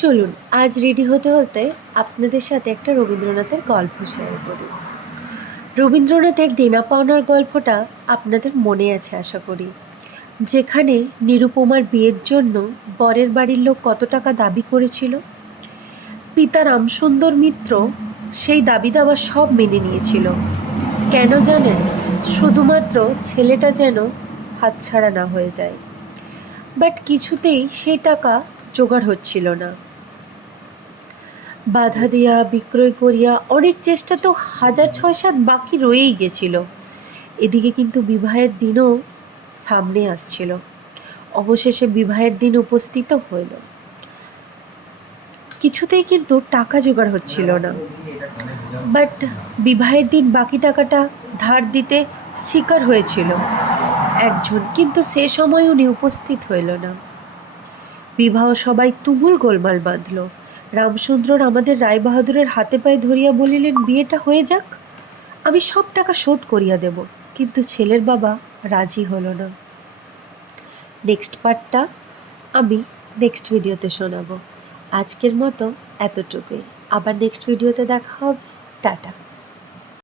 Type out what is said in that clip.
চলুন আজ রেডি হতে হতে আপনাদের সাথে একটা রবীন্দ্রনাথের গল্প শেয়ার করি। রবীন্দ্রনাথের দেনা পাওনার গল্পটা আপনাদের মনে আছে আশা করি, যেখানে নিরুপমার বিয়ের জন্য বরের বাড়ির লোক কত টাকা দাবি করেছিল। পিতা রামসুন্দর মিত্র সেই দাবি দাওয়া সব মেনে নিয়েছিল। কেন জানেন? শুধুমাত্র ছেলেটা যেন হাতছাড়া না হয়ে যায়। বাট কিছুতেই সেই টাকা জোগাড় হচ্ছিল না। বাধা দিয়া বিক্রয় করিয়া অনেক চেষ্টা তো ১,০০০-৬,৭ বাকি রয়েই গেছিল। এদিকে কিন্তু বিবাহের দিনও সামনে আসছিল। অবশেষে বিবাহের দিন উপস্থিত হইল। কিছুতেই কিন্তু টাকা জোগাড় হচ্ছিল না। বাট বিবাহের দিন বাকি টাকাটা ধার দিতে স্বীকার হয়েছিল একজন, কিন্তু সে সময় উনি উপস্থিত হইল না। বিবাহ সবাই তুমুল গোলমাল বাঁধল। রামচন্দ্রর আমাদের রায়বাহাদুরের হাতে পায়ে ধরিয়া বলিলেন, বিয়েটা হয়ে যাক, আমি সব টাকা শোধ করিয়া দেব। কিন্তু ছেলের বাবা রাজি হলো না। নেক্সট পার্টটা আমি নেক্সট ভিডিওতে শোনাবো। আজকের মতো এতটুকুই। আবার নেক্সট ভিডিওতে দেখা হবে। টাটা।